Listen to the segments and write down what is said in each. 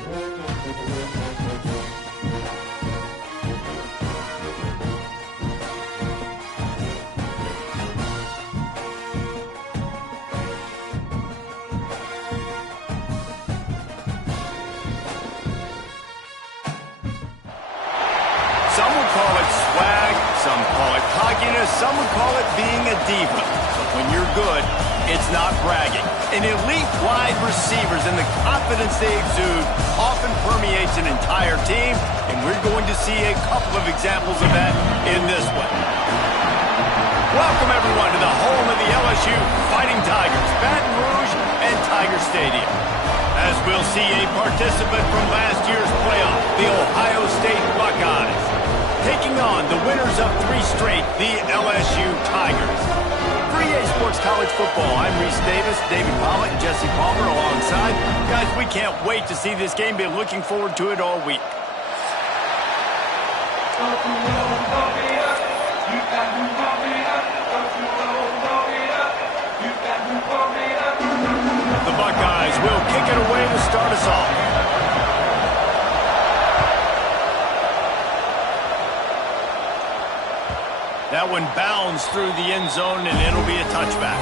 Some would call it swag, some call it cockiness, some would call it being a diva. But when you're good, it's not bragging. An elite wide receivers and the confidence they exude often permeates an entire team, and we're going to see a couple of examples of that in this one. Welcome, everyone, to the home of the LSU Fighting Tigers, Baton Rouge and Tiger Stadium. As we'll see a participant from last year's playoff, the Ohio State Buckeyes, taking on the winners of 3 straight, the LSU Tigers. For EA Sports College Football, I'm Reese Davis, David Pollock, Jesse Palmer alongside. Guys, we can't wait to see this game. Been looking forward to it all week. The Buckeyes will kick it away to start us off. That one bounds through the end zone, and it'll be a touchback.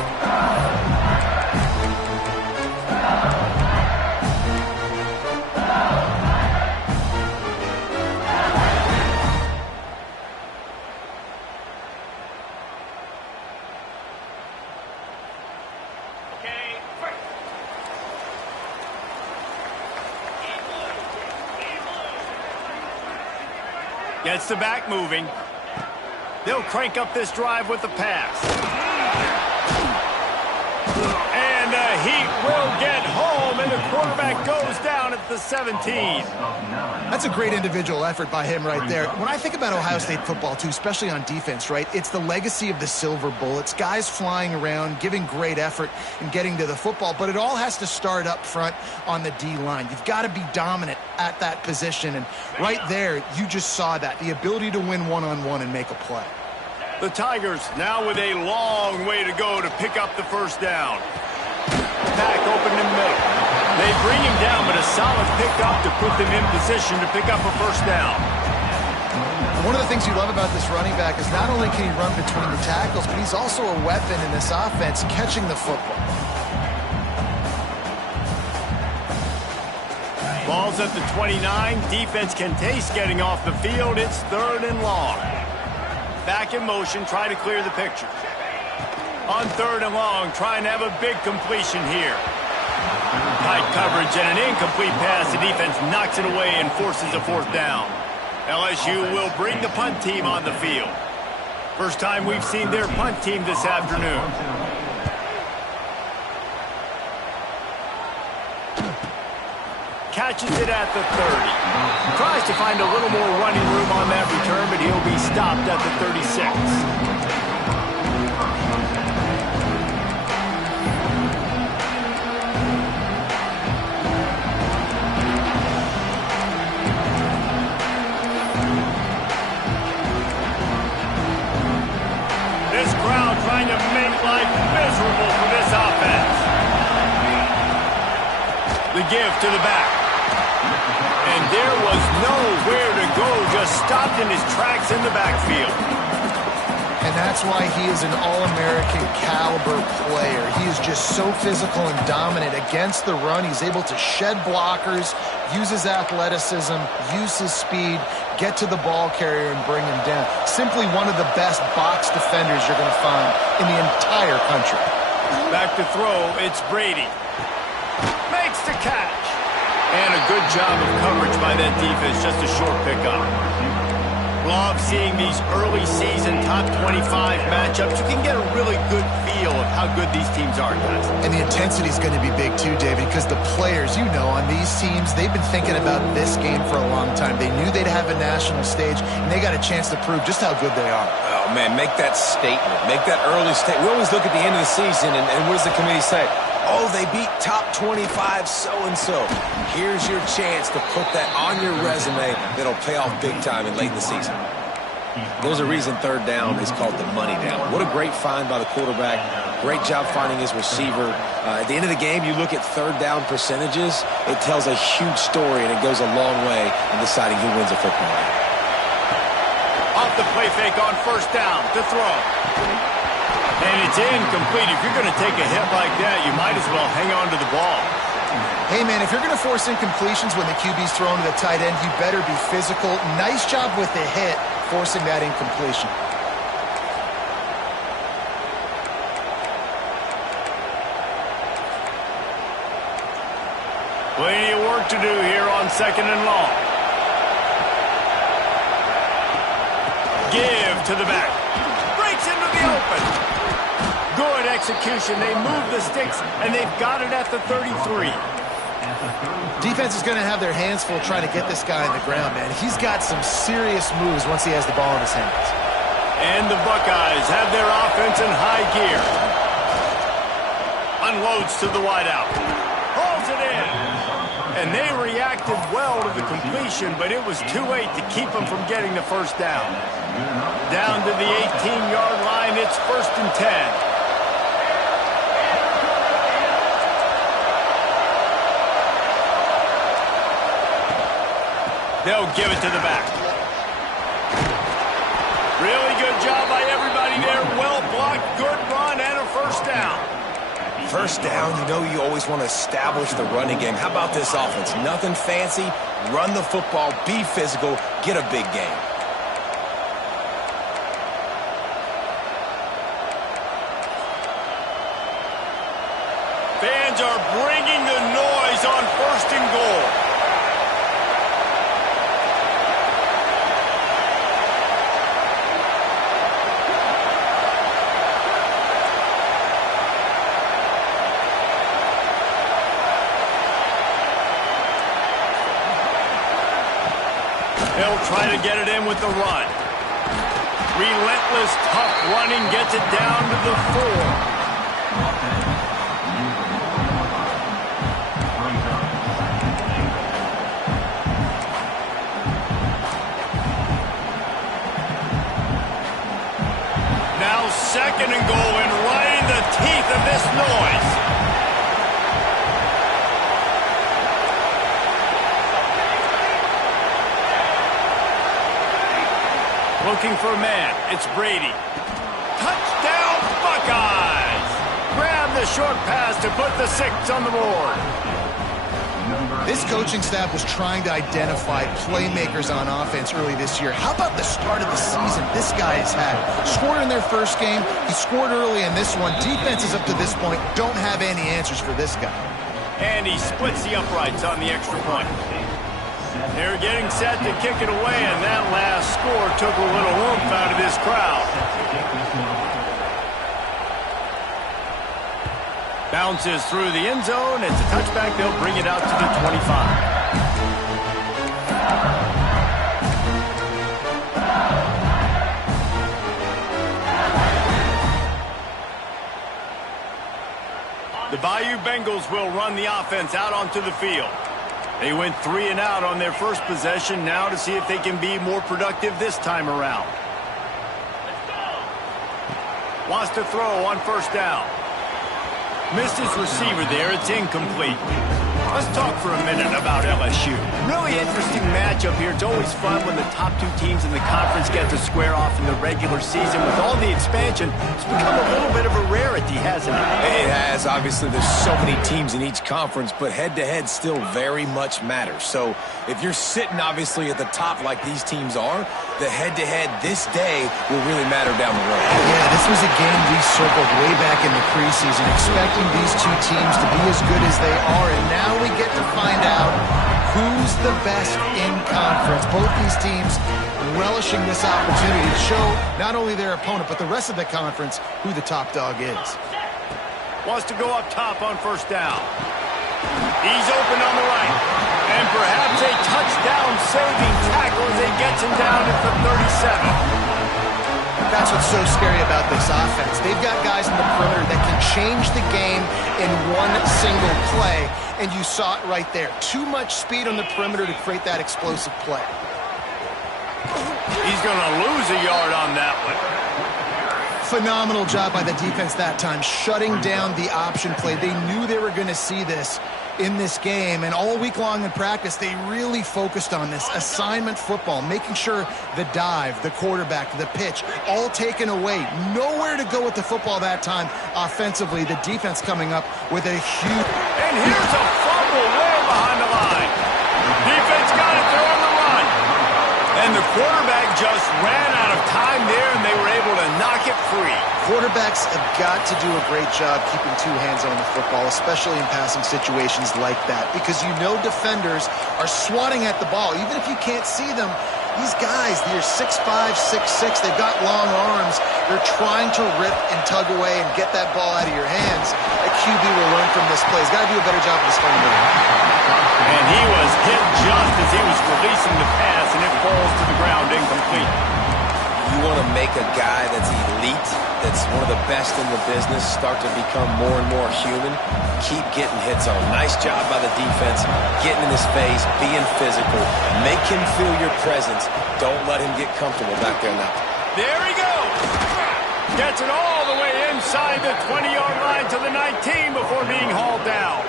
Gets the back moving. They'll crank up this drive with the pass. And the Heat will get home, and the quarterback goes down at the 17. That's a great individual effort by him right there. When I think about Ohio State football, too, especially on defense, right, it's the legacy of the Silver Bullets, guys flying around, giving great effort and getting to the football, but it all has to start up front on the D-line. You've got to be dominant at that position, and right there, you just saw that, the ability to win one-on-one and make a play. The Tigers now with a long way to go to pick up the first down. Pack open in the middle. They bring him down, but a solid pickup to put them in position to pick up a first down. One of the things you love about this running back is not only can he run between the tackles, but he's also a weapon in this offense, catching the football. Ball's at the 29. Defense can taste getting off the field. It's 3rd and long. Back in motion, try to clear the picture. On 3rd and long, trying to have a big completion here. Tight coverage and an incomplete pass. The defense knocks it away and forces a 4th down. LSU will bring the punt team on the field. First time we've seen their punt team this afternoon. Catches it at the 30. Tries to find a little more running room on that return, but he'll be stopped at the 36. This crowd trying to make life miserable for this offense. The give to the back. And there was nowhere to go, just stopped in his tracks in the backfield. And that's why he is an All-American caliber player. He is just so physical and dominant against the run. He's able to shed blockers, use his athleticism, use his speed, get to the ball carrier and bring him down. Simply one of the best box defenders you're going to find in the entire country. Back to throw, it's Brady. Makes the catch. And a good job of coverage by that defense, just a short pickup. Love seeing these early season top 25 matchups. You can get a really good feel of how good these teams are, guys. And the intensity is going to be big too, David, because the players, you know, on these teams, they've been thinking about this game for a long time. They knew they'd have a national stage, and they got a chance to prove just how good they are. Oh, man, make that statement. Make that early statement. We always look at the end of the season, and what does the committee say? Oh, they beat top 25 so-and-so. Here's your chance to put that on your resume that'll pay off big time in late in the season. There's a reason third down is called the money down. What a great find by the quarterback. Great job finding his receiver. At the end of the game, you look at third down percentages. It tells a huge story, and it goes a long way in deciding who wins a football game. Off the play fake on first down to throw. And it's incomplete. If you're going to take a hit like that, you might as well hang on to the ball. Hey, man, if you're going to force incompletions when the QB's thrown to the tight end, you better be physical. Nice job with the hit, forcing that incompletion. Plenty of work to do here on second and long. Give to the back. Breaks into the open. Good execution. They move the sticks, and they've got it at the 33. Defense is going to have their hands full trying to get this guy on the ground, man. He's got some serious moves once he has the ball in his hands. And the Buckeyes have their offense in high gear. Unloads to the wideout. Hauls it in. And they reacted well to the completion, but it was too late to keep them from getting the first down. Down to the 18-yard line, it's 1st and 10. They'll give it to the back. Really good job by everybody there. Well blocked, good run, and a first down. First down, you know you always want to establish the running game. How about this offense? Nothing fancy. Run the football, be physical, get a big game. Fans are bringing the noise on 1st and goal. They'll try to get it in with the run. Relentless, tough running gets it down to the 4. Now 2nd and goal, and right in the teeth of this noise. Looking for a man. It's Brady. Touchdown, Buckeyes! Grab the short pass to put the 6 on the board. This coaching staff was trying to identify playmakers on offense early this year. How about the start of the season this guy has had? Scored in their first game. He scored early in this one. Defenses up to this point don't have any answers for this guy. And he splits the uprights on the extra point. They're getting set to kick it away, and that last score took a little oomph out of this crowd. Bounces through the end zone. It's a touchback. They'll bring it out to the 25. The Bayou Bengals will run the offense out onto the field. They went 3 and out on their first possession, now to see if they can be more productive this time around. Wants to throw on first down. Missed his receiver there. It's incomplete. Let's talk for a minute about LSU. Really interesting matchup here. It's always fun when the top 2 teams in the conference get to square off in the regular season. With all the expansion, it's become a little bit of a rarity, hasn't it? It has. Obviously, there's so many teams in each conference, but head-to-head still very much matters. So if you're sitting, obviously, at the top like these teams are, the head-to-head this day will really matter down the road. Yeah, this was a game we circled way back in the preseason, expecting these 2 teams to be as good as they are, and now we get to find out who's the best in conference. Both these teams relishing this opportunity to show not only their opponent, but the rest of the conference who the top dog is. Wants to go up top on first down. He's open on the right. And perhaps a touchdown-saving tackle as he gets him down at the 37. That's what's so scary about this offense. They've got guys in the perimeter that can change the game in one single play, and you saw it right there. Too much speed on the perimeter to create that explosive play. He's going to lose a yard on that one. Phenomenal job by the defense that time, shutting down the option play. They knew they were going to see this in this game, and all week long in practice, they really focused on this assignment football, making sure the dive, the quarterback, the pitch, all taken away. Nowhere to go with the football that time offensively. The defense coming up with a huge... And here's a fumble way behind the line. Defense got it, they're on the run. And the quarterback just ran out of time there, and they were able to knock it free. Quarterbacks have got to do a great job keeping two hands on the football, especially in passing situations like that, because you know defenders are swatting at the ball. Even if you can't see them, these guys, they're 6'5", 6'6", they've got long arms. They're trying to rip and tug away and get that ball out of your hands. A QB will learn from this play. He's got to do a better job of this fundamental. And he was hit just as he was releasing the pass, and it falls to the ground incomplete. You want to make a guy that's elite, that's one of the best in the business, start to become more and more human, keep getting hits on. Nice job by the defense, getting in his face, being physical. Make him feel your presence. Don't let him get comfortable back there now. There he goes. Gets it all the way inside the 20-yard line to the 19 before being hauled down.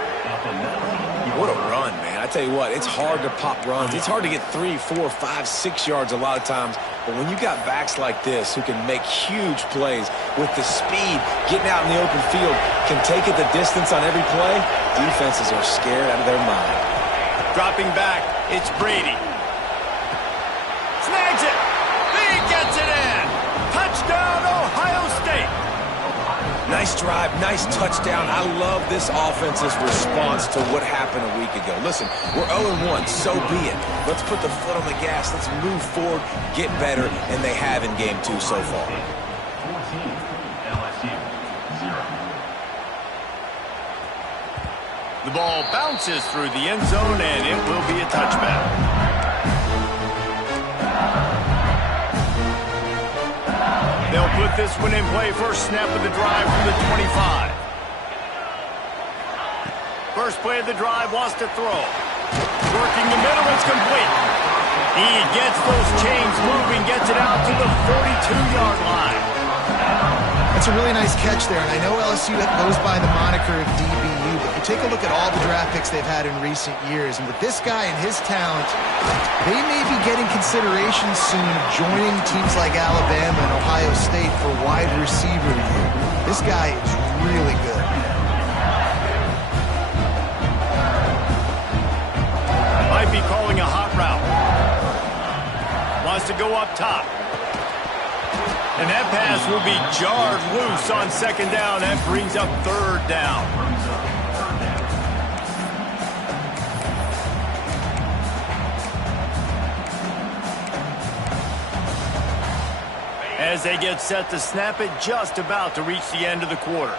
What a run, man. I tell you what, it's hard to pop runs. It's hard to get 3, 4, 5, 6 yards a lot of times. But when you got backs like this who can make huge plays with the speed, getting out in the open field, can take it the distance on every play, defenses are scared out of their mind. Dropping back, it's Brady. Snags it. He gets it in. Touchdown, Ohio State. Nice drive, nice touchdown. I love this offense's response to what happened a week ago. Listen, we're 0-1, so be it. Let's put the foot on the gas. Let's move forward, get better, and they have in game 2 so far. The ball bounces through the end zone, and it will be a touchback. They'll put this one in play. First snap of the drive from the 25. First play of the drive, wants to throw. Working the middle, it's complete. He gets those chains moving, gets it out to the 42-yard line. That's a really nice catch there, and I know LSU goes by the moniker of DBU, but you take a look at all the draft picks they've had in recent years, and with this guy and his talent, they may be getting consideration soon of joining teams like Alabama and Ohio State for wide receiver year. This guy is really good. Might be calling a hot route. Wants to go up top. And that pass will be jarred loose on second down. That brings up third down. As they get set to snap it, just about to reach the end of the quarter.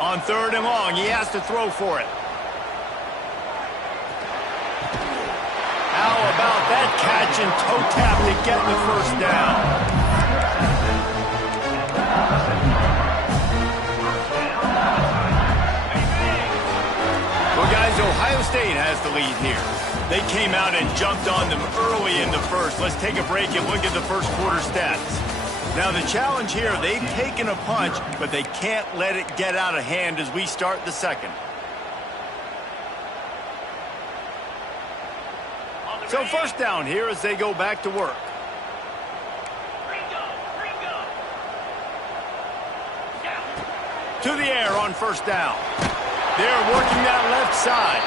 On third and long, he has to throw for it. How about that catch and toe tap to get the first down? Well, guys, Ohio State has the lead here. They came out and jumped on them early in the first. Let's take a break and look at the first quarter stats. Now, the challenge here, they've taken a punch, but they can't let it get out of hand as we start the second. So first down here as they go back to work. To the air on first down. They're working that left side.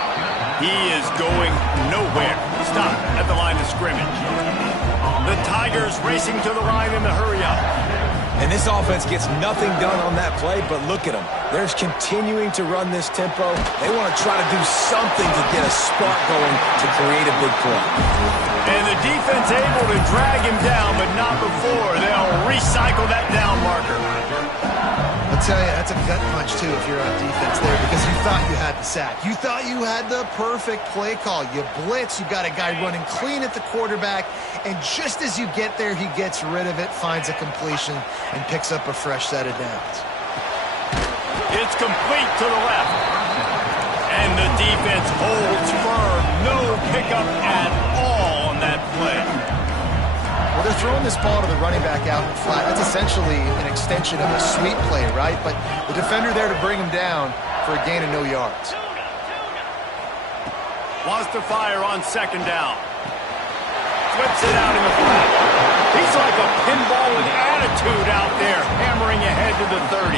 He is going nowhere. Stop at the line of scrimmage. The Tigers racing to the line in the hurry-up. And this offense gets nothing done on that play, but look at them. They're continuing to run this tempo. They want to try to do something to get a spark going to create a big play. And the defense able to drag him down, but not before. They'll recycle that down marker. I'll tell you, that's a gut punch, too, if you're on defense there, because you thought you had the sack. You thought you had the perfect play call. You blitz, you got a guy running clean at the quarterback, and just as you get there, he gets rid of it, finds a completion, and picks up a fresh set of downs. It's complete to the left. And the defense holds firm. No pickup at all on that play. Well, they're throwing this ball to the running back out in the flat. That's essentially an extension of a sweep play, right? But the defender there to bring him down for a gain of no yards. Wants to fire on second down. Flips it out in the flat. He's like a pinball with attitude out there, hammering ahead to the 30.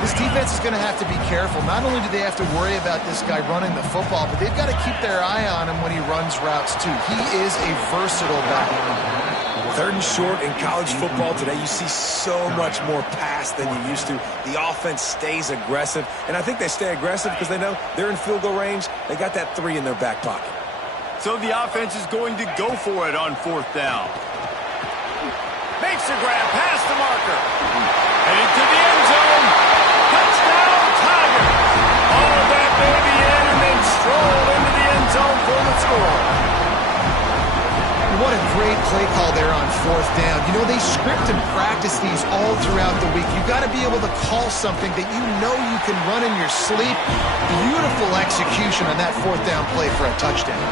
This defense is going to have to be careful. Not only do they have to worry about this guy running the football, but they've got to keep their eye on him when he runs routes, too. He is a versatile back. 3rd and short in college football today, you see so much more pass than you used to. The offense stays aggressive, and I think they stay aggressive because they know they're in field goal range. They got that 3 in their back pocket. So the offense is going to go for it on 4th down. Makes the grab past the marker. Headed to the end zone. Touchdown, Tiger! All that baby in and then stroll into the end zone for the score. What a great play call there on 4th down. You know, they script and practice these all throughout the week. You've got to be able to call something that you know you can run in your sleep. Beautiful execution on that 4th down play for a touchdown.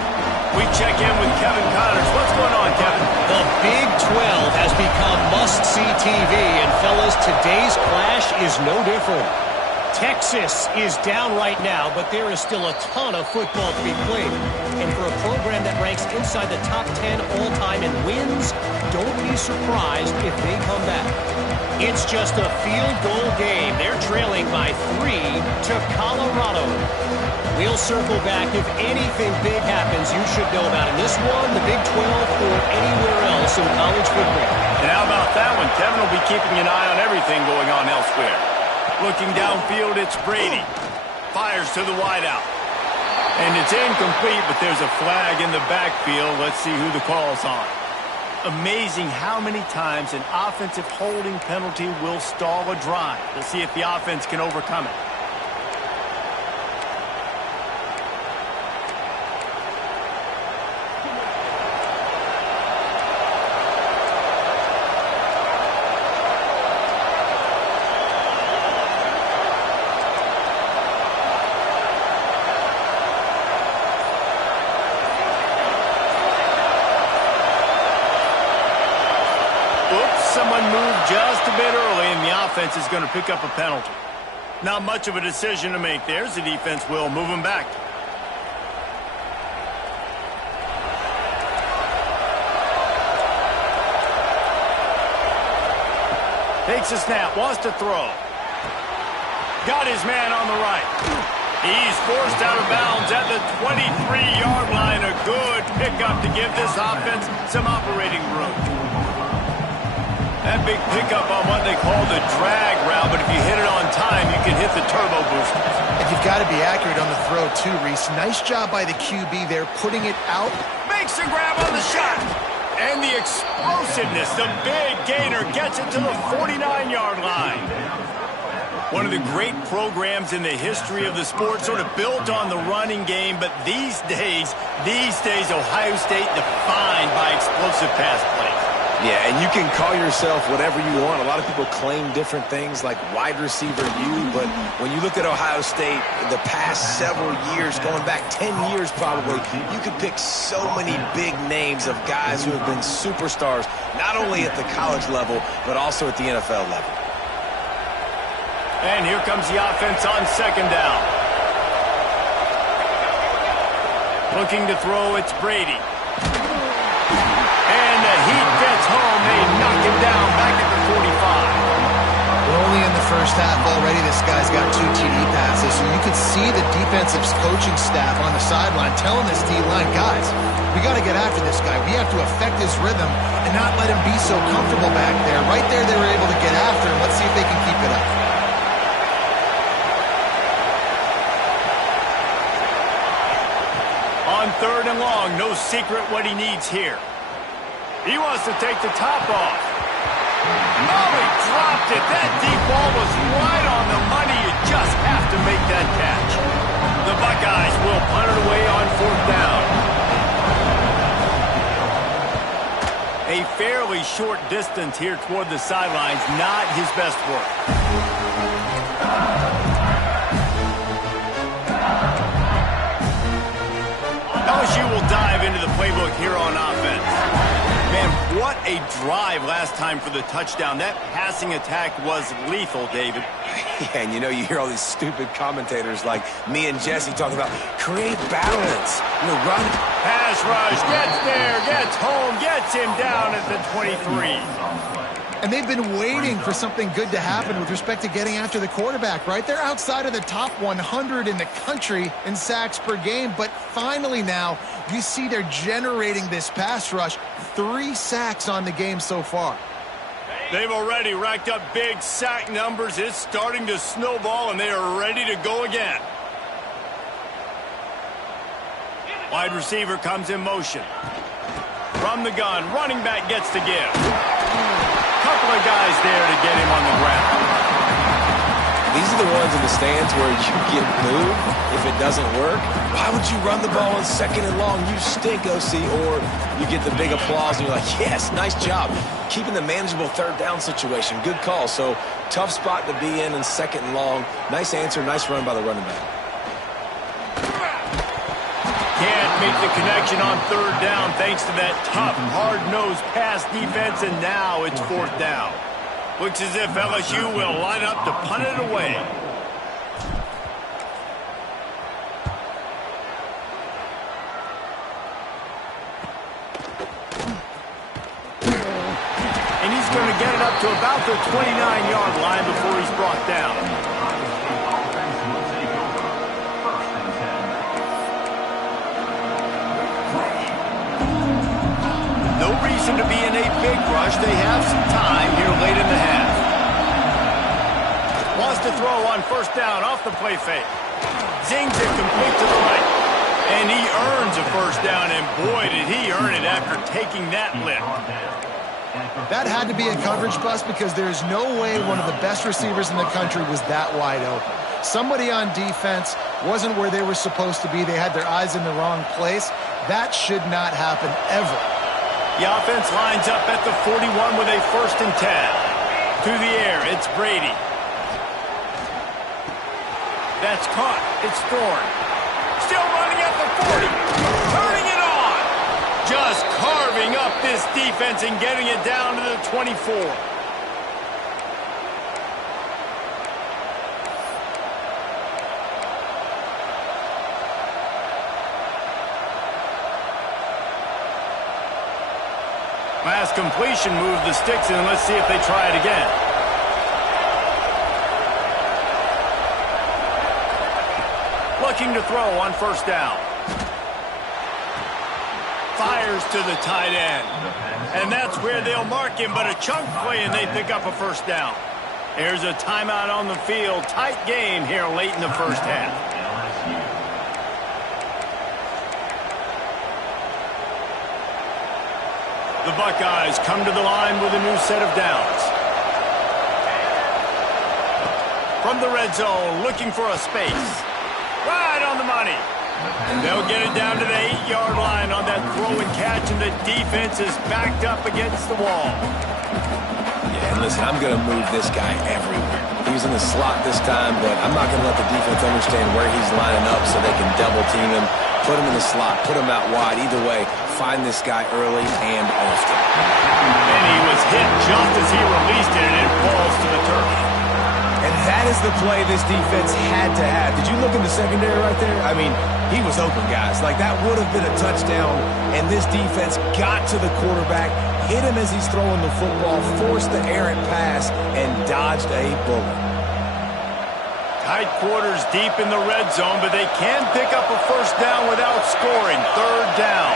We check in with Kevin Connors. What's going on, Kevin? The Big 12 has become must-see TV, and fellas, today's clash is no different. Texas is down right now, but there is still a ton of football to be played. And for a program that ranks inside the top 10 all-time in wins, don't be surprised if they come back. It's just a field goal game. They're trailing by 3 to Colorado. We'll circle back. If anything big happens, you should know about it. This one, the Big 12, or anywhere else in college football. And how about that one? Kevin will be keeping an eye on everything going on elsewhere. Looking downfield, it's Brady. Fires to the wideout. And it's incomplete, but there's a flag in the backfield. Let's see who the call's on. Amazing how many times an offensive holding penalty will stall a drive. We'll see if the offense can overcome it. Someone moved just a bit early, and the offense is going to pick up a penalty. Not much of a decision to make there, as the defense will move him back. Takes a snap, wants to throw. Got his man on the right. He's forced out of bounds at the 23-yard line. A good pickup to give this offense some operating room. That big pickup on what they call the drag route, but if you hit it on time, you can hit the turbo boosters. And you've got to be accurate on the throw, too, Reese. Nice job by the QB there, putting it out. Makes the grab on the shot. And the explosiveness, the big gainer, gets it to the 49-yard line. One of the great programs in the history of the sport, sort of built on the running game, but these days, Ohio State defined by explosive pass plays. Yeah, and you can call yourself whatever you want. A lot of people claim different things like wide receiver U, but when you look at Ohio State, the past several years, going back 10 years probably, you could pick so many big names of guys who have been superstars, not only at the college level, but also at the NFL level. And here comes the offense on second down. Looking to throw, it's Brady. And the heat gets home. They knock him down back at the 45. We're only in the first half already. This guy's got 2 TD passes. So you could see the defensive coaching staff on the sideline telling this D-line, guys, we got to get after this guy. We have to affect his rhythm and not let him be so comfortable back there. Right there, they were able to get after him. Let's see if they can keep it up. On third and long, no secret what he needs here. He wants to take the top off. Oh, he dropped dropped it. That deep ball was right on the money. You just have to make that catch. The Buckeyes will punt it away on 4th down. A fairly short distance here toward the sidelines. Not his best work. LSU will dive into the playbook here on offense. Man, what a drive last time for the touchdown. That passing attack was lethal, David. Yeah, and you hear all these stupid commentators like me and Jesse talking about create balance. Run. Pass rush, gets there, gets home, gets him down at the 23. And they've been waiting for something good to happen with respect to getting after the quarterback, right? They're outside of the top 100 in the country in sacks per game, but finally now you see they're generating this pass rush. 3 sacks on the game so far. They've already racked up big sack numbers. It's starting to snowball, and they are ready to go again. Wide receiver comes in motion. From the gun, running back gets to give. Couple of guys there to get him on the ground. These are the ones in the stands where you get booed if it doesn't work. Why would you run the ball on 2nd and long? You stink, OC. Or you get the big applause and you're like, yes, nice job. Keeping the manageable 3rd down situation. Good call. So tough spot to be in 2nd and long. Nice answer, nice run by the running back. Can't make the connection on 3rd down thanks to that tough, hard-nosed pass defense, and now it's 4th down. Looks as if LSU will line up to punt it away. And he's going to get it up to about the 29-yard line before he's brought down. No reason to be in a big rush. They have some time here late in the half. Wants to throw on 1st down off the play fake. Zings it complete to the right. And he earns a 1st down, and boy, did he earn it after taking that lift. That had to be a coverage bust because there's no way one of the best receivers in the country was that wide open. Somebody on defense wasn't where they were supposed to be. They had their eyes in the wrong place. That should not happen ever. The offense lines up at the 41 with a 1st and 10. To the air, it's Brady. That's caught. It's Thorne. Still running at the 40. Turning it on. Just carving up this defense and getting it down to the 24. Last completion moved the sticks in. Let's see if they try it again. Looking to throw on 1st down. Fires to the tight end. And that's where they'll mark him, but a chunk play and they pick up a 1st down. There's a timeout on the field. Tight game here late in the 1st half. The Buckeyes come to the line with a new set of downs. From the red zone, looking for a space. Right on the money. And they'll get it down to the 8-yard line on that throw and catch, and the defense is backed up against the wall. Yeah, and listen, I'm going to move this guy everywhere. He's in the slot this time, but I'm not going to let the defense understand where he's lining up so they can double team him. Put him in the slot, put him out wide. Either way, find this guy early and often. And he was hit just as he released it, and it falls to the turf. And that is the play this defense had to have. Did you look in the secondary right there? I mean, he was open, guys. Like, that would have been a touchdown, and this defense got to the quarterback, hit him as he's throwing the football, forced the errant pass, and dodged a bullet. Tight quarters deep in the red zone, but they can pick up a 1st down without scoring. 3rd down.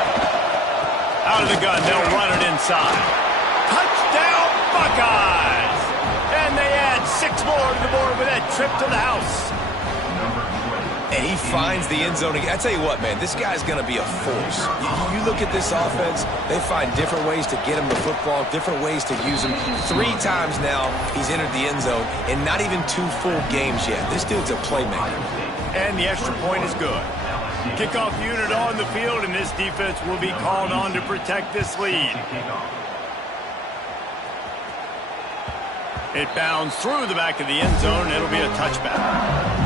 Out of the gun, they'll run it inside. Touchdown, Buckeyes! And they add 6 more to the board with that trip to the house. and he finds the end zone again. I tell you what, man, this guy's going to be a force. You look at this offense, they find different ways to get him the football, different ways to use him. 3 times now he's entered the end zone, and not even 2 full games yet. This dude's a playmaker. And the extra point is good. Kickoff unit on the field, and this defense will be called on to protect this lead. It bounds through the back of the end zone, and it'll be a touchback.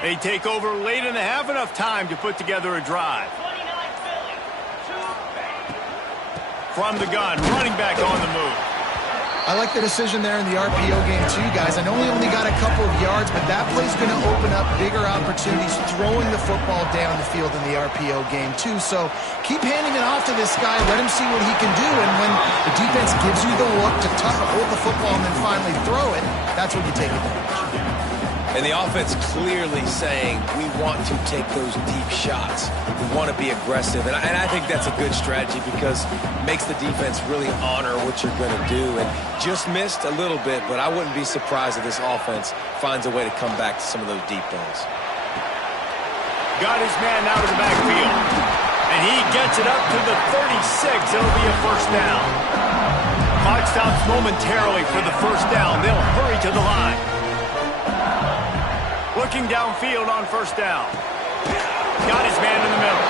They take over late in the half, enough time to put together a drive. From the gun, running back on the move. I like the decision there in the RPO game too, guys. I know he only got a couple of yards, but that play's going to open up bigger opportunities throwing the football down the field in the RPO game too. So keep handing it off to this guy. Let him see what he can do. And when the defense gives you the look to hold the football and then finally throw it, that's when you take advantage. And the offense clearly saying, we want to take those deep shots. We want to be aggressive. And I think that's a good strategy because it makes the defense really honor what you're going to do. And just missed a little bit, but I wouldn't be surprised if this offense finds a way to come back to some of those deep balls. Got his man out of the backfield. And he gets it up to the 36. It'll be a first down. Clock stops momentarily for the first down. They'll hurry to the line. Looking downfield on first down. Got his man in the middle.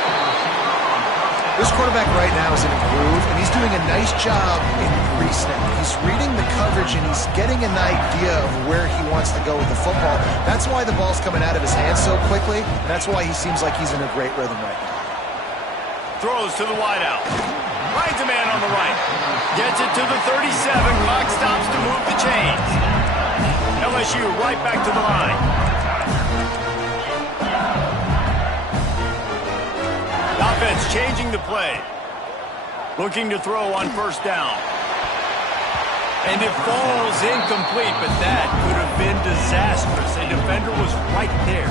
This quarterback right now is in a groove, and he's doing a nice job in pre-snap. He's reading the coverage, and he's getting an idea of where he wants to go with the football. That's why the ball's coming out of his hands so quickly, and that's why he seems like he's in a great rhythm right now. Throws to the wideout. Finds a man on the right. Gets it to the 37. Clock stops to move the chains. LSU right back to the line. Offense changing the play. Looking to throw on first down. And it falls incomplete, but that could have been disastrous. A defender was right there.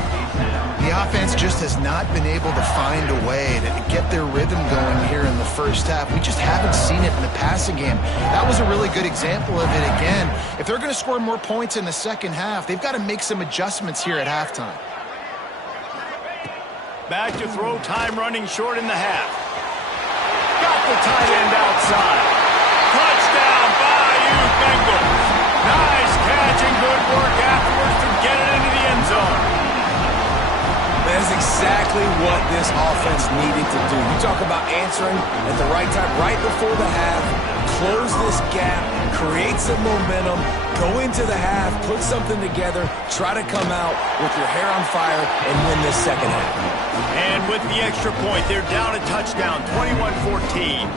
The offense just has not been able to find a way to get their rhythm going here in the first half. We just haven't seen it in the passing game. That was a really good example of it again. If they're going to score more points in the second half, they've got to make some adjustments here at halftime. Back to throw, time running short in the half. Got the tight end outside. Touchdown, Bayou Bengals. Nice catch and good work afterwards to get it into the end zone. That's exactly what this offense needed to do. You talk about answering at the right time, right before the half, close this gap, create some momentum, go into the half, put something together, try to come out with your hair on fire and win this second half. And with the extra point, they're down a touchdown, 21-14.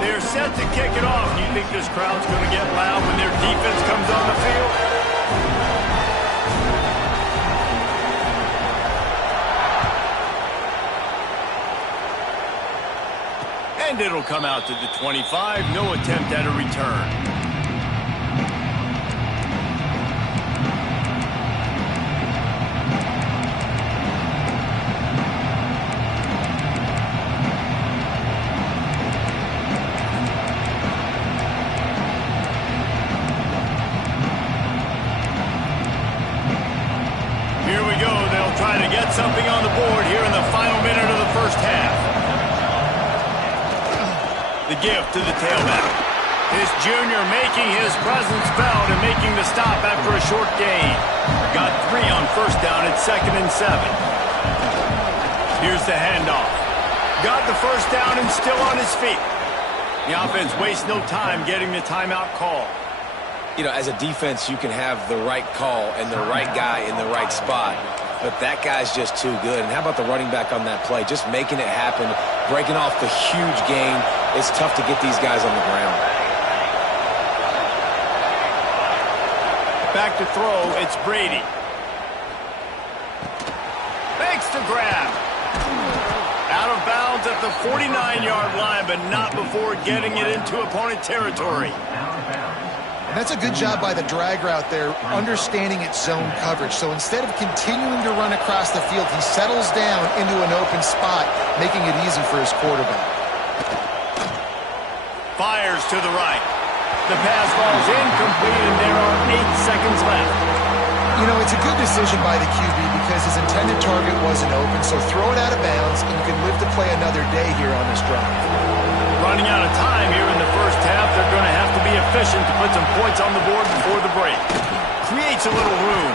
They're set to kick it off. Do you think this crowd's going to get loud when their defense comes on the field? And it'll come out to the 25. No attempt at a return. Something on the board here in the final minute of the first half. The gift to the tailback. This junior making his presence felt and making the stop after a short gain. Got 3 on first down at 2nd and 7. Here's the handoff. Got the first down and still on his feet. The offense wastes no time getting the timeout call. You know, as a defense, you can have the right call and the right guy in the right spot. But that guy's just too good. And how about the running back on that play? Just making it happen, breaking off the huge gain. It's tough to get these guys on the ground. Back to throw, it's Brady. Makes the grab. Out of bounds at the 49-yard line, but not before getting it into opponent territory. And that's a good job by the drag route there, understanding its zone coverage. So instead of continuing to run across the field, he settles down into an open spot, making it easy for his quarterback. Fires to the right. The pass falls incomplete, and there are 8 seconds left. You know, it's a good decision by the QB because his intended target wasn't open, so throw it out of bounds, and you can live to play another day here on this drive. Running out of time here in the first half, they're going to have to be efficient to put some points on the board before the break. Creates a little room.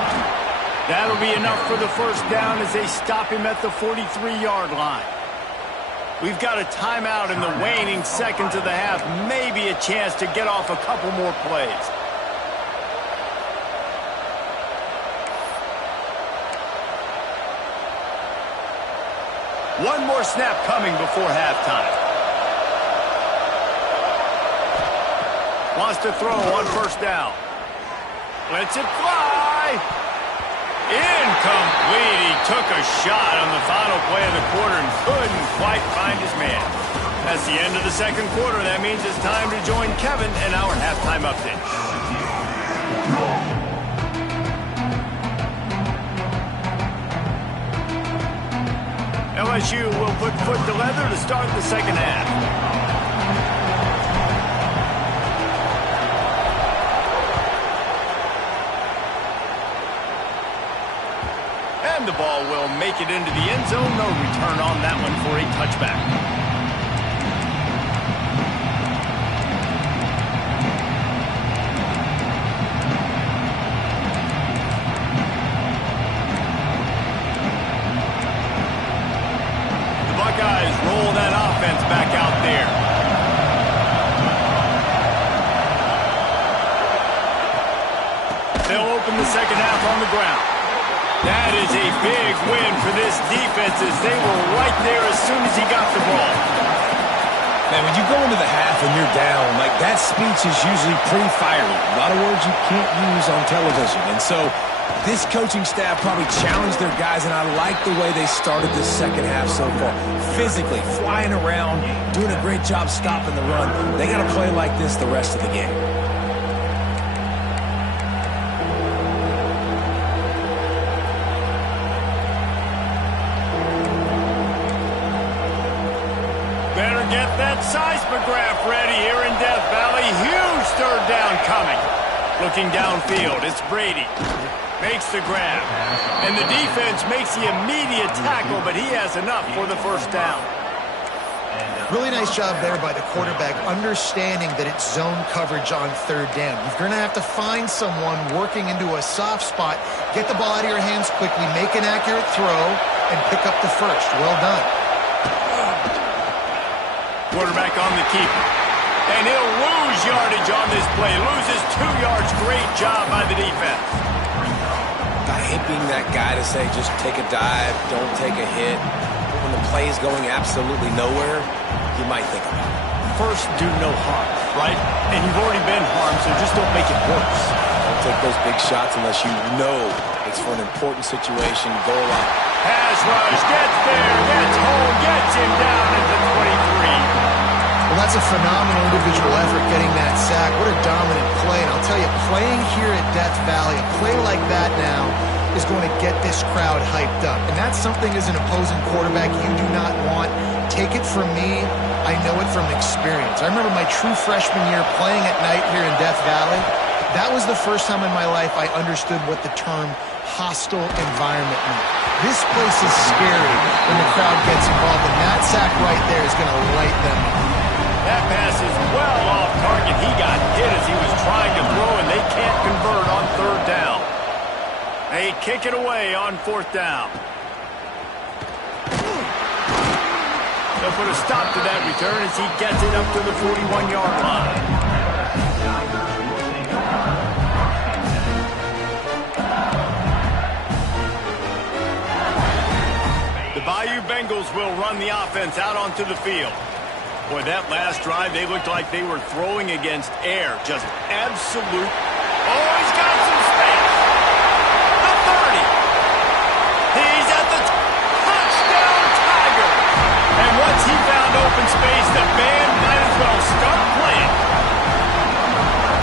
That'll be enough for the first down as they stop him at the 43-yard line. We've got a timeout in the waning seconds of the half, maybe a chance to get off a couple more plays. One more snap coming before halftime. Wants to throw on first down. Lets it fly. Incomplete. He took a shot on the final play of the quarter and couldn't quite find his man. That's the end of the second quarter. That means it's time to join Kevin in our halftime update. LSU will put foot to leather to start the second half. And the ball will make it into the end zone. No return on that one for a touchback. The Buckeyes roll that offense back out there. They'll open the second half on the ground. That is a big win for this defense as they were right there as soon as he got the ball. Man, when you go into the half and you're down, like that speech is usually pretty fiery. A lot of words you can't use on television. And so this coaching staff probably challenged their guys, and I like the way they started this second half so far. Physically, flying around, doing a great job stopping the run. They got to play like this the rest of the game. Get that seismograph ready here in Death Valley. Huge third down coming. Looking downfield, it's Brady. Makes the grab. And the defense makes the immediate tackle, but he has enough for the first down. Really nice job there by the quarterback, understanding that it's zone coverage on third down. You're going to have to find someone working into a soft spot, get the ball out of your hands quickly, make an accurate throw, and pick up the first. Well done. Quarterback on the keeper. And he'll lose yardage on this play. Loses 2 yards. Great job by the defense. I hate being that guy to say just take a dive, don't take a hit. When the play is going absolutely nowhere, you might think about it. First, do no harm, right? And you've already been harmed, so just don't make it worse. Don't take those big shots unless you know it's for an important situation. Goal line. Pass rush, gets there, gets home, gets him down at the 23. Well, that's a phenomenal individual effort getting that sack. What a dominant play. And I'll tell you, playing here at Death Valley, a play like that now is going to get this crowd hyped up. And that's something as an opposing quarterback you do not want. Take it from me. I know it from experience. I remember my true freshman year playing at night here in Death Valley. That was the first time in my life I understood what the term hostile environment meant. This place is scary when the crowd gets involved, and that sack right there is going to light them up. That pass is well off target. He got hit as he was trying to throw, and they can't convert on third down. They kick it away on fourth down. They'll put a stop to that return as he gets it up to the 41-yard line. The Bayou Bengals will run the offense out onto the field. Boy, that last drive, they looked like they were throwing against air. Just absolute. Oh, he's got some space. The 30. He's at the touchdown Tiger. And open space. The band might as well start playing.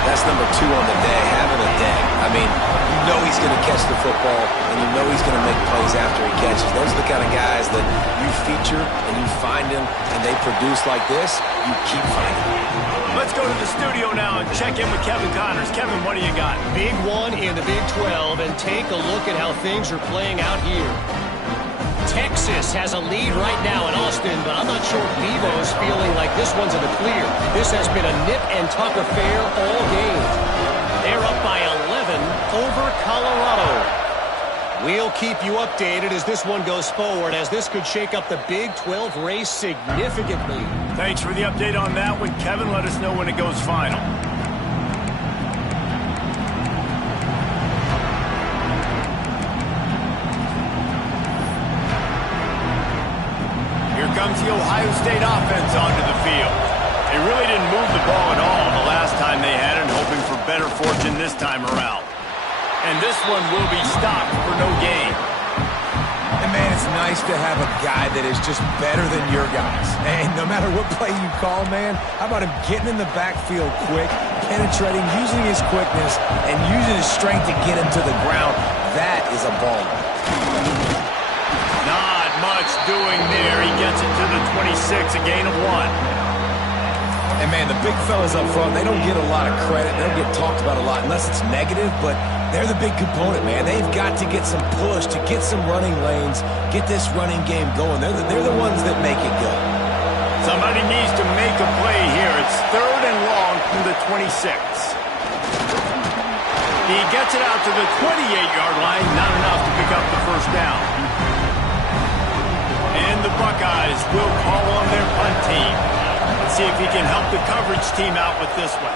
That's number 2 on the day, having a day. I mean, you know he's going to catch the football, and you know he's going to make plays after he catches. Those are the kind of guys that you feature and you find them, and they produce like this, you keep finding them. Let's go to the studio now and check in with Kevin Connors. Kevin, what do you got? Big one in the Big 12, and take a look at how things are playing out here. Texas has a lead right now in Austin, but I'm not sure Bevo's feeling like this one's in the clear. This has been a nip-and-tuck affair all game. They're up by 11 over Colorado. We'll keep you updated as this one goes forward, as this could shake up the Big 12 race significantly. Thanks for the update on that one, Kevin. Let us know when it goes final. Here comes the Ohio State offense onto the field. They really didn't move the ball at all the last time they had it, hoping for better fortune this time around. And this one will be stopped for no gain. And, man, it's nice to have a guy that is just better than your guys. And no matter what play you call, man, how about him getting in the backfield quick, penetrating, using his quickness, and using his strength to get him to the ground. That is a baller. Not much doing there. He gets it to the 26, a gain of 1. And, man, the big fellas up front, they don't get a lot of credit. They don't get talked about a lot unless it's negative, but they're the big component, man. They've got to get some push, to get some running lanes, get this running game going. They're the ones that make it go. Somebody needs to make a play here. It's 3rd and long from the 26. He gets it out to the 28-yard line, not enough to pick up the first down. And the Buckeyes will call on their punt team. Let's see if he can help the coverage team out with this one.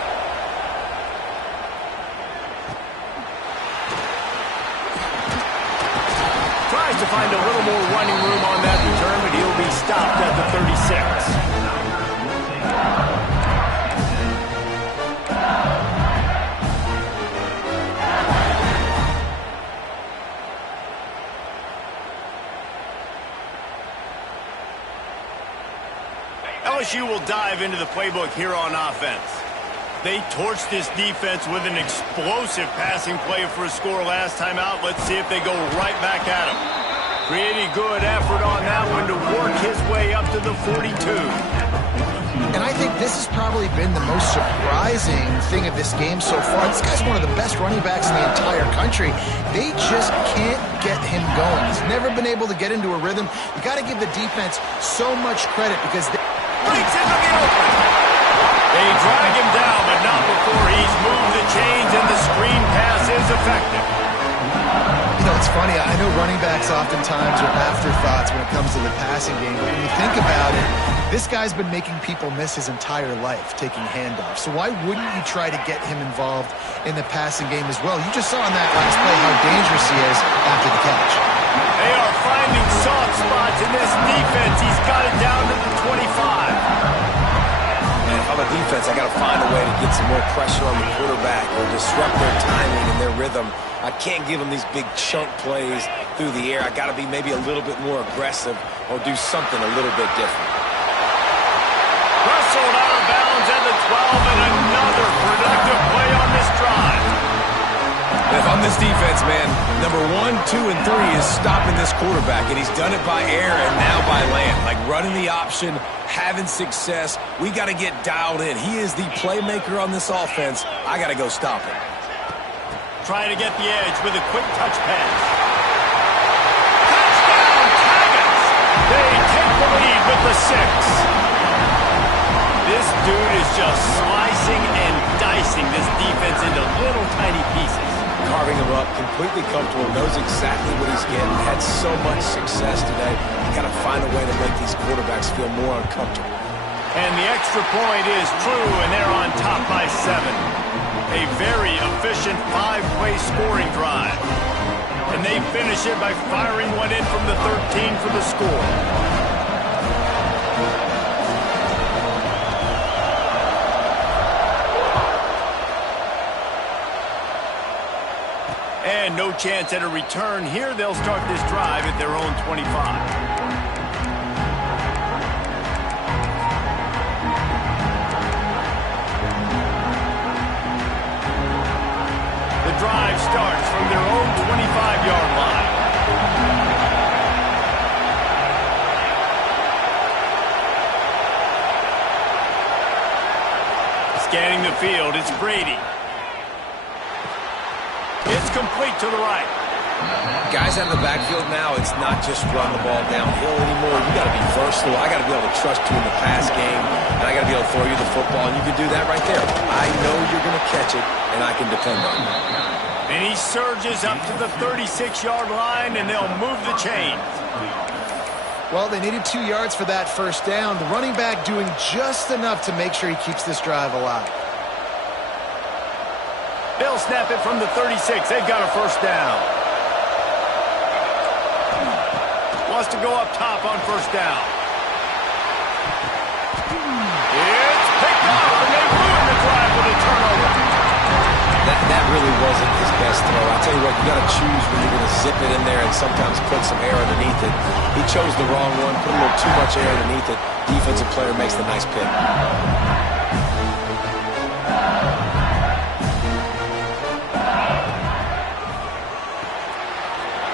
Tries to find a little more running room on that return, but he'll be stopped at the 36. LSU will dive into the playbook here on offense. They torched this defense with an explosive passing play for a score last time out. Let's see if they go right back at him. Pretty good effort on that one to work his way up to the 42. And I think this has probably been the most surprising thing of this game so far. This guy's one of the best running backs in the entire country. They just can't get him going. He's never been able to get into a rhythm. You got to give the defense so much credit because they breaks into the open. They drag him down, but not before he's moved the chains and the screen pass is effective. You know, it's funny. I know running backs oftentimes are afterthoughts when it comes to the passing game, but when you think about it, this guy's been making people miss his entire life taking handoffs. So why wouldn't you try to get him involved in the passing game as well? You just saw in that last play how dangerous he is after the catch. They are finding soft spots in this defense. He's got it down to the 25. And if I'm a defense, I got to find a way to get some more pressure on the quarterback or disrupt their timing and their rhythm. I can't give them these big chunk plays through the air. I got to be maybe a little bit more aggressive or do something a little bit different. Wrestled out of bounds at the 12, and another productive play on this drive. And if I'm this defense, man, number 1, 2, and 3 is stopping this quarterback, and he's done it by air and now by land. Like running the option, having success. We got to get dialed in. He is the playmaker on this offense. I got to go stop him. Trying to get the edge with a quick touch pass. Touchdown, Tigers! They take the lead with the 6. This dude is just slicing and dicing this defense into little tiny pieces. Carving him up, completely comfortable, knows exactly what he's getting, had so much success today. You got to find a way to make these quarterbacks feel more uncomfortable. And the extra point is true, and they're on top by 7. A very efficient 5-play scoring drive. And they finish it by firing one in from the 13 for the score. And no chance at a return here. They'll start this drive at their own 25. drive starts from their own 25-yard line. Scanning the field, it's Brady. It's complete to the right. Guys out of the backfield now, it's not just run the ball downhill anymore. You got to be versatile. I got to be able to trust you in the pass game, and I got to be able to throw you the football, and you can do that right there. I know you're going to catch it, and I can depend on it. And he surges up to the 36-yard line, and they'll move the chains. Well, they needed 2 yards for that first down. The running back doing just enough to make sure he keeps this drive alive. They'll snap it from the 36. They've got a first down. Wants to go up top on first down. It's picked off, and they ruined the drive with a turnover. That really wasn't his best throw. I'll tell you what, you got to choose when you're going to zip it in there and sometimes put some air underneath it. He chose the wrong one, put a little too much air underneath it. Defensive player makes the nice pick.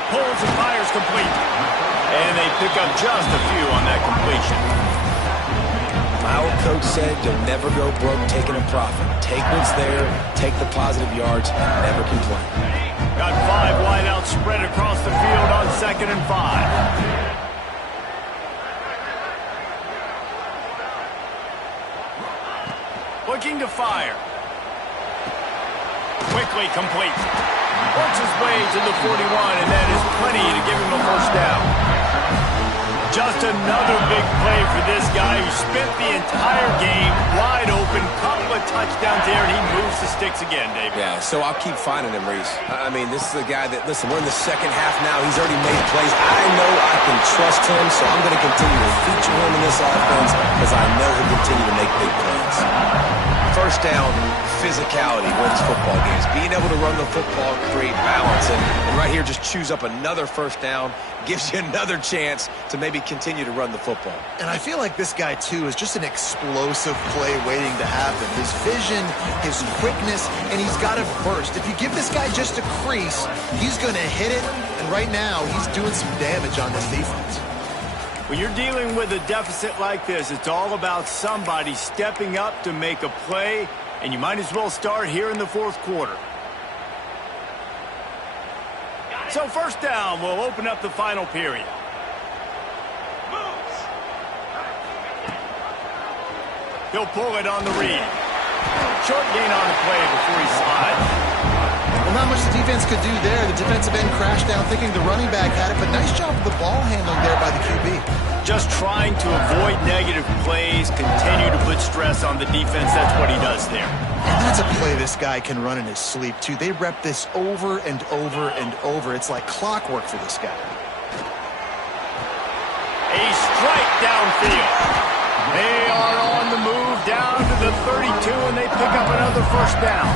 Pulls and fires complete. And they pick up just a few on that completion. My old coach said you'll never go broke taking a profit. Take what's there, take the positive yards, and never complain. Got 5 wideouts spread across the field on 2nd and 5. Looking to fire. Quickly complete. Works his way to the 41, and that is plenty to give him a first down. Just another big play for this guy who spent the entire game wide open, couple of touchdowns there, and he moves the sticks again, David. Yeah, so I'll keep finding him, Reese. I mean, this is a guy that, listen, we're in the second half now. He's already made plays. I know I can trust him, so I'm going to continue to feature him in this offense because I know he'll continue to make big plays. First down, physicality wins football games. Being able to run the football, create balance, and right here just choose up another first down, gives you another chance to maybe continue to run the football. And I feel like this guy, too, is just an explosive play waiting to happen. His vision, his quickness, and he's got a burst. If you give this guy just a crease, he's going to hit it, and right now he's doing some damage on this defense. When you're dealing with a deficit like this, it's all about somebody stepping up to make a play, and you might as well start here in the 4th quarter. So first down will open up the final period. He'll pull it on the read. Short gain on the play before he slides. Well, not much the defense could do there. The defensive end crashed down thinking the running back had it, but nice job of the ball handling there by the QB. Just trying to avoid negative plays, continue to put stress on the defense. That's what he does there. And that's a play this guy can run in his sleep, too. They rep this over and over and over. It's like clockwork for this guy. A strike downfield. They are on the move down to the 32, and they pick up another first down.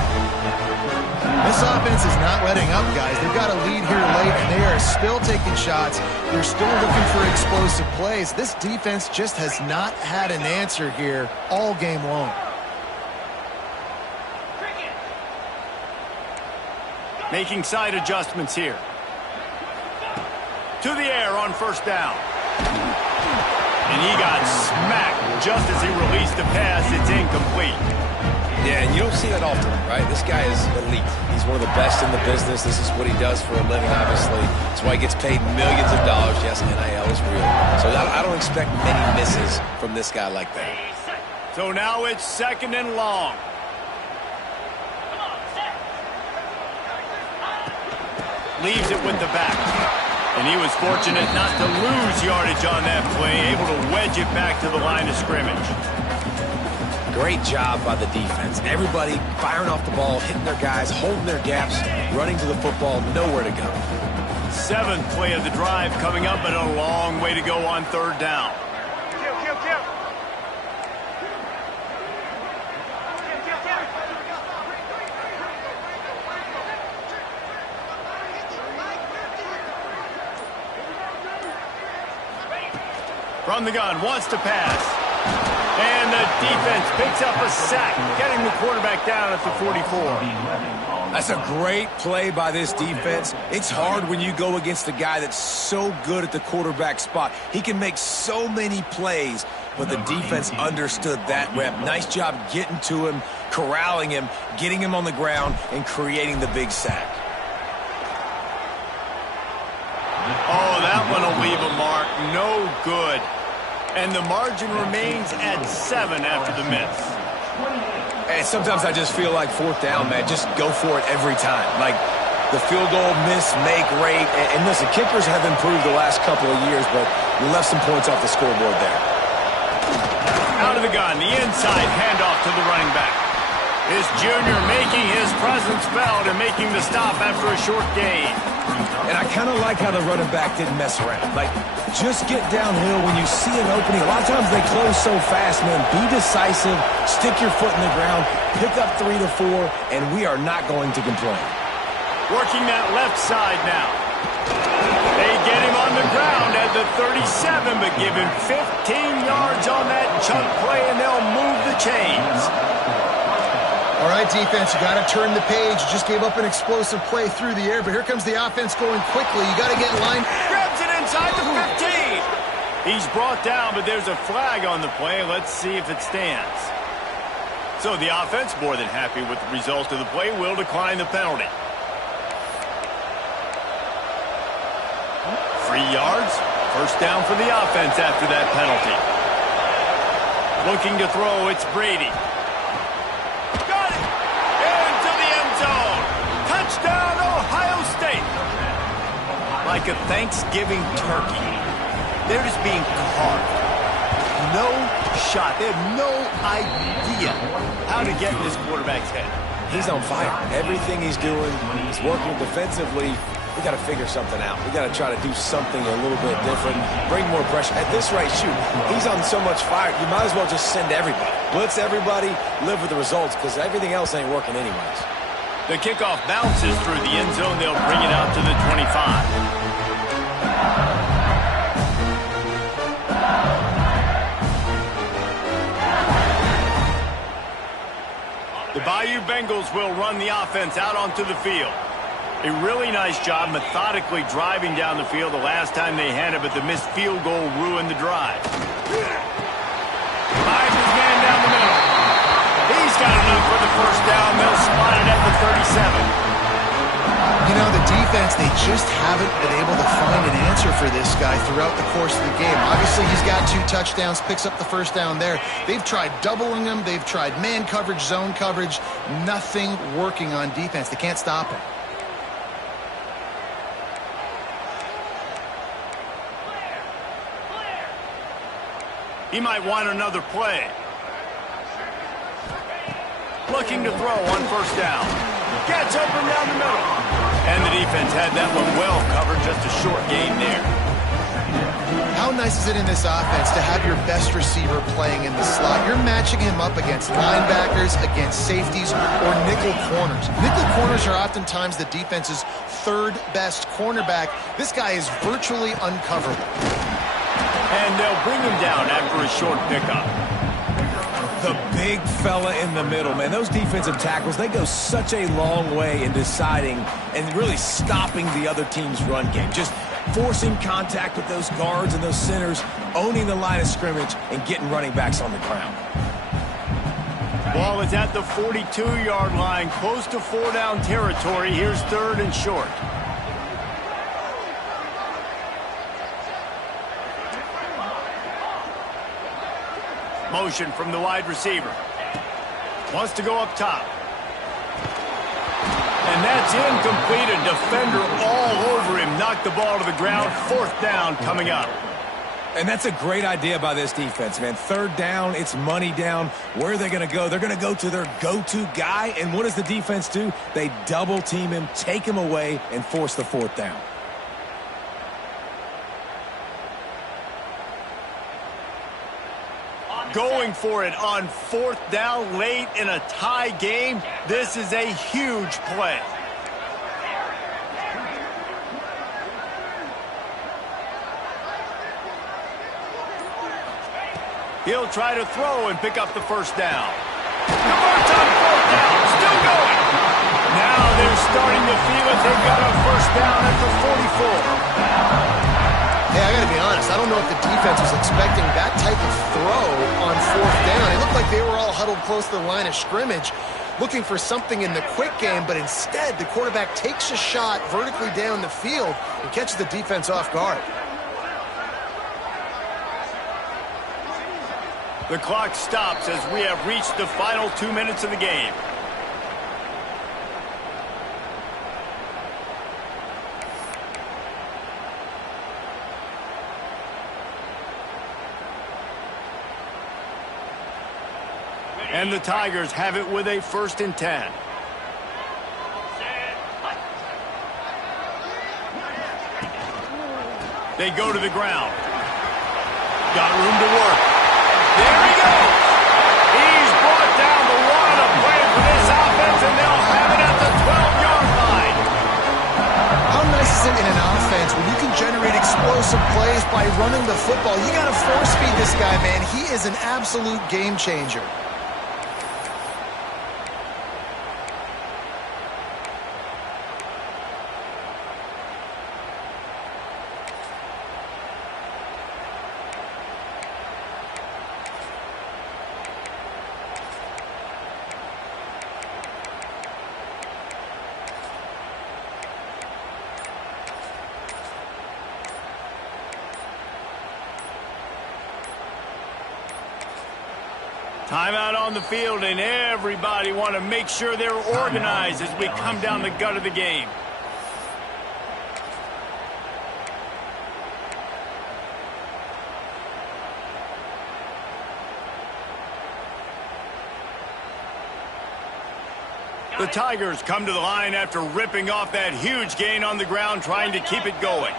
This offense is not letting up, guys. They've got a lead here late, and they are still taking shots. They're still looking for explosive plays. This defense just has not had an answer here all game long. Making side adjustments here. To the air on first down. And he got smacked just as he released the pass. It's incomplete. Yeah, and you don't see that often, right? This guy is elite. He's one of the best in the business. This is what he does for a living, obviously. That's why he gets paid millions of dollars. Yes, NIL is real. So I don't expect many misses from this guy like that. So now it's 2nd and long. Leaves it with the back. And he was fortunate not to lose yardage on that play, able to wedge it back to the line of scrimmage. Great job by the defense. Everybody firing off the ball, hitting their guys, holding their gaps, running to the football, nowhere to go. 7th play of the drive coming up, but a long way to go on 3rd down. From the gun, wants to pass. And the defense picks up a sack, getting the quarterback down at the 44. That's a great play by this defense. It's hard when you go against a guy that's so good at the quarterback spot. He can make so many plays, but the defense understood that rep. Nice job getting to him, corralling him, getting him on the ground, and creating the big sack. Oh, that one will leave a mark. No good. And the margin remains at 7 after the miss. And sometimes I just feel like fourth down, man. Just go for it every time. Like the field goal miss, make rate. And listen, kickers have improved the last couple of years, but we left some points off the scoreboard there. Out of the gun, the inside handoff to the running back. This junior making his presence felt and making the stop after a short gain. And I kind of like how the running back didn't mess around. Like, just get downhill when you see an opening. A lot of times they close so fast, man. Be decisive, stick your foot in the ground, pick up 3 to 4, and we are not going to complain. Working that left side now. They get him on the ground at the 37, but give him 15 yards on that chunk play, and they'll move the chains. All right, defense, you got to turn the page. You just gave up an explosive play through the air, but here comes the offense going quickly. You got to get in line. Grabs it inside the 15. He's brought down, but there's a flag on the play. Let's see if it stands. So the offense, more than happy with the result of the play, will decline the penalty. 3 yards. First down for the offense after that penalty. Looking to throw, it's Brady. Touchdown, Ohio State. Like a Thanksgiving turkey. They're just being carved. No shot. They have no idea how to get in this quarterback's head. He's on fire. Everything he's doing, he's working defensively. We got to figure something out. We got to try to do something a little bit different. Bring more pressure. At this rate, shoot, he's on so much fire. You might as well just send everybody. Blitz everybody, live with the results, because everything else ain't working anyways. The kickoff bounces through the end zone. They'll bring it out to the 25. The Bayou Bengals will run the offense out onto the field. A really nice job methodically driving down the field the last time they had it, but the missed field goal ruined the drive. Finds his man down the middle. He's got enough for the first down. They'll spot it at the 37. You know, the defense, they just haven't been able to find an answer for this guy throughout the course of the game. Obviously, he's got 2 touchdowns, picks up the first down there. They've tried doubling him. They've tried man coverage, zone coverage. Nothing working on defense. They can't stop him. He might want another play. Looking to throw on first down. Gets open down the middle. And the defense had that one well covered. Just a short gain there. How nice is it in this offense to have your best receiver playing in the slot? You're matching him up against linebackers, against safeties, or nickel corners. Nickel corners are oftentimes the defense's 3rd best cornerback. This guy is virtually uncoverable. And they'll bring him down after a short pickup. The big fella in the middle, man. Those defensive tackles, they go such a long way in deciding and really stopping the other team's run game. Just forcing contact with those guards and those centers, owning the line of scrimmage, and getting running backs on the ground. Ball is at the 42-yard line, close to 4-down territory. Here's 3rd and short. Motion from the wide receiver. Wants to go up top. And that's incomplete. A defender all over him. Knocked the ball to the ground. 4th down coming up. And that's a great idea by this defense, man. 3rd down, it's money down. Where are they going to go? They're going to go to their go-to guy. And what does the defense do? They double team him, take him away, and force the 4th down. Going for it on 4th down late in a tie game. This is a huge play. He'll try to throw and pick up the first down. Converts on 4th down. Still going. Now they're starting to feel it. They've got a first down at the 44. Hey, I got to be honest. I don't know if the defense was expecting that type of throw on fourth down. It looked like they were all huddled close to the line of scrimmage, looking for something in the quick game, but instead the quarterback takes a shot vertically down the field and catches the defense off guard. The clock stops as we have reached the final 2 minutes of the game. And the Tigers have it with a 1st and 10. They go to the ground. Got room to work. There he goes. He's brought down, the one to play for this offense, and they'll have it at the 12-yard line. How nice is it in an offense when you can generate explosive plays by running the football? You got to force feed this guy, man. He is an absolute game changer. Timeout on the field, and everybody want to make sure they're organized as we come down the gut of the game. The Tigers come to the line after ripping off that huge gain on the ground, trying to keep it going.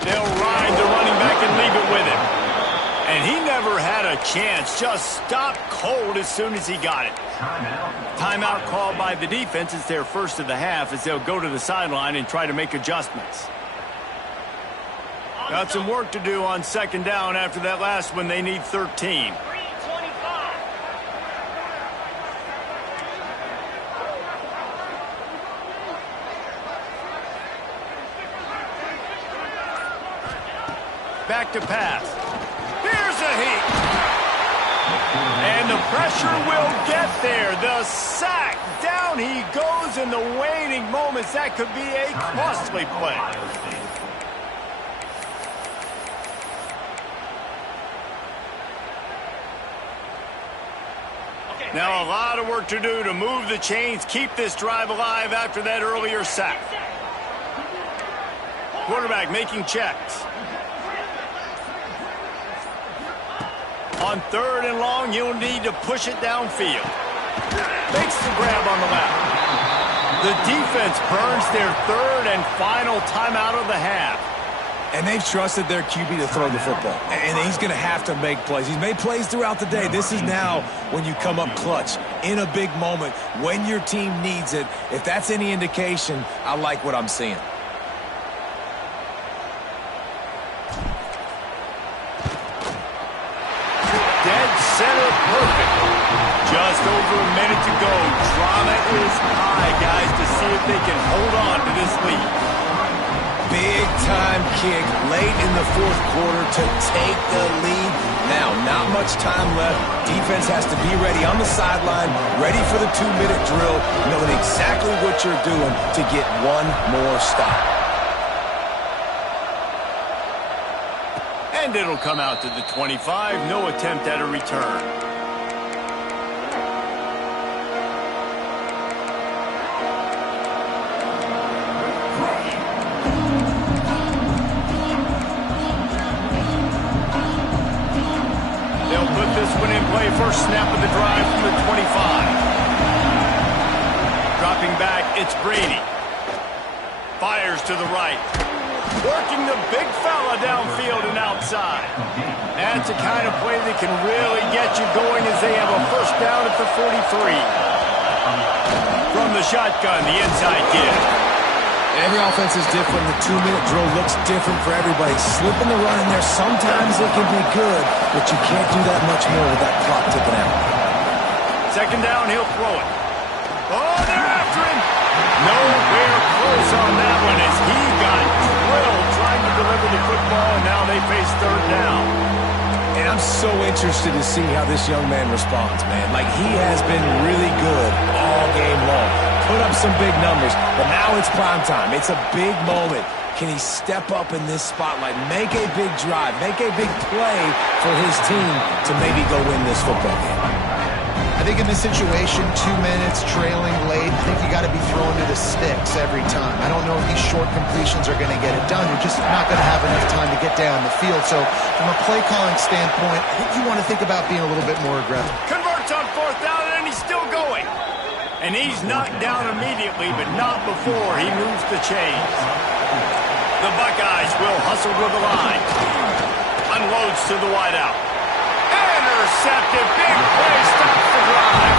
They'll ride the running back and leave it with him. And he never had a chance, just stopped cold as soon as he got it. Timeout called by the defense. It's their first of the half as they'll go to the sideline and try to make adjustments. Got some work to do on 2nd down after that last one. They need 13. Back to pass. Here's a heat. And the pressure will get there. The sack. Down he goes in the waiting moments. That could be a costly play. Now a lot of work to do to move the chains, keep this drive alive after that earlier sack. Quarterback making checks. On 3rd and long, you'll need to push it downfield. Makes the grab on the left. The defense burns their 3rd and final timeout of the half. And they've trusted their QB to throw the football. And he's going to have to make plays. He's made plays throughout the day. This is now when you come up clutch in a big moment when your team needs it. If that's any indication, I like what I'm seeing. Dead center perfect. Just over a minute to go. Drama is high, guys, to see if they can hold on to this lead. Big-time kick late in the 4th quarter to take the lead. Now, not much time left. Defense has to be ready on the sideline, ready for the 2-minute drill, knowing exactly what you're doing to get one more stop. And it'll come out to the 25. No attempt at a return. They'll put this one in play. First snap of the drive from the 25. Dropping back, it's Brady. Fires to the right. Working the big fella downfield and outside. That's the kind of play that can really get you going as they have a first down at the 43. From the shotgun, the inside kid. Every offense is different. The 2-minute drill looks different for everybody. Slipping the run in there, sometimes it can be good, but you can't do that much more with that clock ticking out. 2nd down, he'll throw it. Oh, they're after him. No for the football, and now they face third down. And I'm so interested to see how this young man responds, man. Like, he has been really good all game long. Put up some big numbers, but now it's prime time. It's a big moment. Can he step up in this spotlight, make a big drive, make a big play for his team to maybe go win this football game? I think in this situation, 2 minutes, trailing late, I think you got to be throwing to the sticks every time. I don't know if these short completions are going to get it done. You're just not going to have enough time to get down the field. So from a play calling standpoint, I think you want to think about being a little bit more aggressive. Converts on fourth down, and he's still going. And he's knocked down immediately, but not before he moves the chains. The Buckeyes will hustle to the line. Unloads to the wideout. Intercepted. Big play. Stops the drive.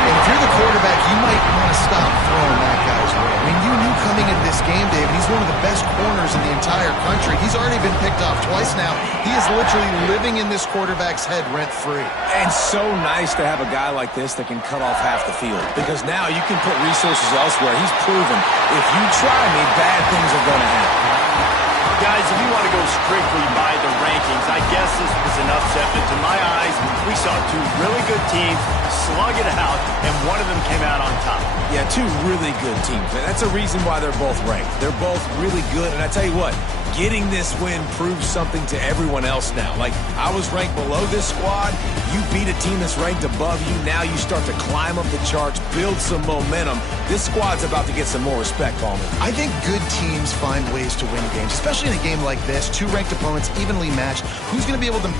And if you're the quarterback, you might want to stop throwing that guy's way. I mean, you knew coming into this game, Dave, he's one of the best corners in the entire country. He's already been picked off twice now. He is literally living in this quarterback's head rent-free. And so nice to have a guy like this that can cut off half the field, because now you can put resources elsewhere. He's proven if you try me, bad things are going to happen. Guys, if you want to go strictly by the rankings, I guess this was an upset, but to my eyes, we saw two really good teams slug it out, and one of them came out on top. Yeah, two really good teams. And that's a reason why they're both ranked. They're both really good, and I tell you what, getting this win proves something to everyone else now. Like, I was ranked below this squad. You beat a team that's ranked above you. Now you start to climb up the charts, build some momentum. This squad's about to get some more respect, Palmer. I think good teams find ways to win games, especially in a game like this. Two ranked opponents, evenly matched. Who's going to be able to